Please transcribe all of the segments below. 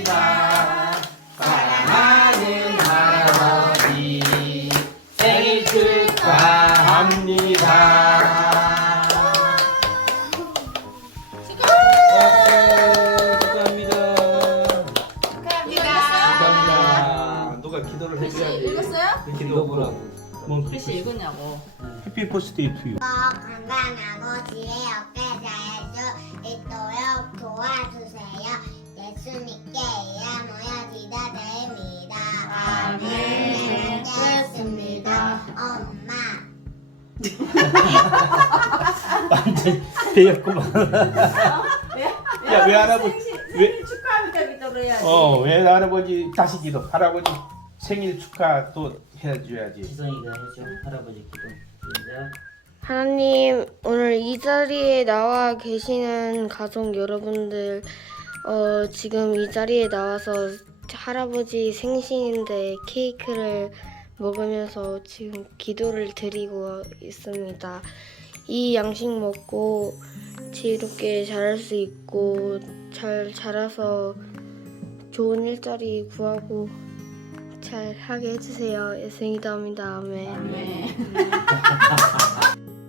있습니다. 사랑하는 할아버지 생일 축하합니다. 그 글씨? 읽었냐고. 해피 포스트잇 투유. 건강하고 지혜롭게 살수 있도록 도와주 예수님께 모여지다 됩니다. 아멘. 됐습니다. 엄마. 완전 되었구만. 야, 왜 할아버지- 생신, 왜- 생일 축하합니다 기도를 해야지. 어, 왜 할아버지 자식이도 할아버지 생일 축하 또 해줘야지. 지성이가 해줘 할아버지 기도 시작 하나님, 오늘 이 자리에 나와 계시는 가족 여러분들, 어, 지금 이 자리에 나와서 할아버지 생신인데 케이크를 먹으면서 지금 기도를 드리고 있습니다. 이 양식 먹고 지혜롭게 자랄 수 있고 잘 자라서 좋은 일자리 구하고 잘 하게 해주세요. 예수님 이다입니다 아멘. 네.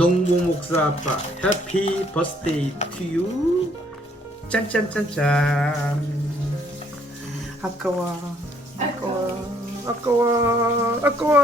농부 목사 아빠 해피 버스데이 투 유. 짠짠짠짠. 아까워. 아까워. 아까워. 아까워.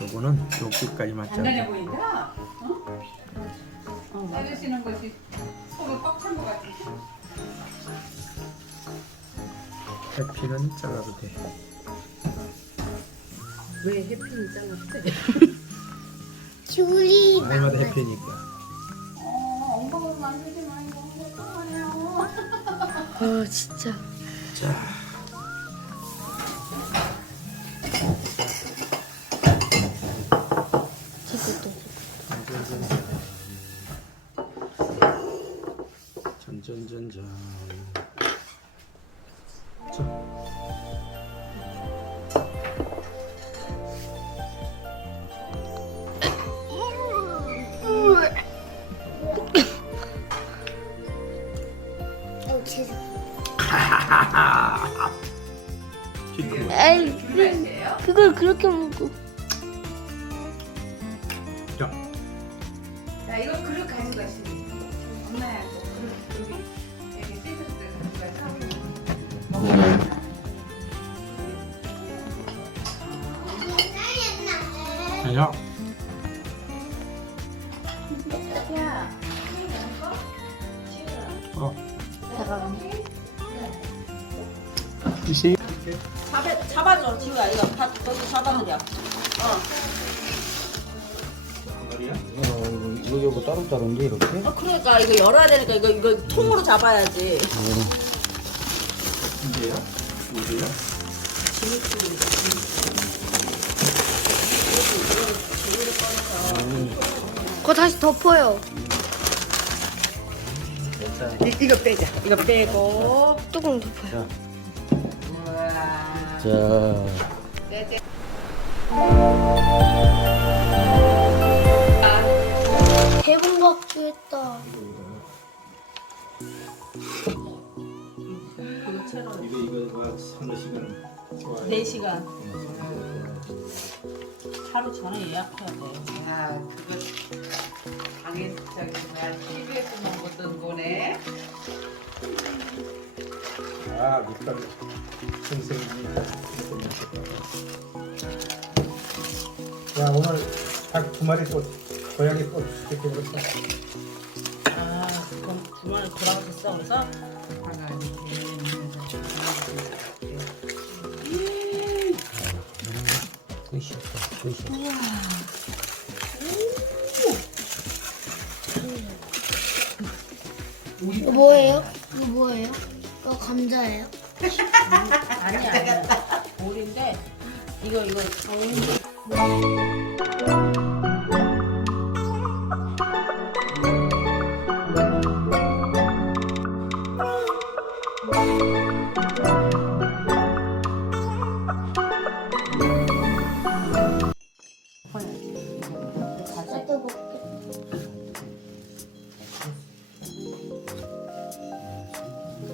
요거는 여기까지만 단단해 짜. 보인다. 어? 자르시는 것이 속이 꽉찬것 같아. 해피는 잘라도 돼. 왜 해피는 잘랐대? 줄이 날마다 해피니까. 어, 엉덩이로 만들지 마. 이거 엉덩이요. 아 진짜. 자. 지금도. 전전전전. 자. 에이, 줄맛이에요? 그걸 그렇게 먹고. 자. 자, 이거 그릇 가져가시면 엄마야, 이거 그릇 여기 여기 씻을 때 가져가서 아니야. 어. 이시 잡아 잡아줘 지우야 이거 다 너도 잡아드려. 어 이거 이거 따로 따로인데 이렇게 어 그러니까 이거 열어야 되니까 이거 이거 통으로 잡아야지. 이제요? 이제요? 그거 다시 덮어요. 이, 이거 빼자. 이거 빼고. 뚜껑 덮어요. 자 대본 같기도 했다. 이거 이거 시간. 좋아요. 4시간. 하루 전에 예약해야 돼. 야, 그거 방에 저기 뭐야 TV에서만 보던 거네. 아 밑밥 선생님. 야 오늘 닭 두 마리 또 고양이 또 시켰게 그랬어. 아 그럼 주말에 돌아가셨어 그래서? 하나 이렇게 끝이었어 끝이었어 이거 뭐예요? 이거 뭐예요? 이거 감자예요? 아니야 아니야. 볼인데 이거 이거 정리.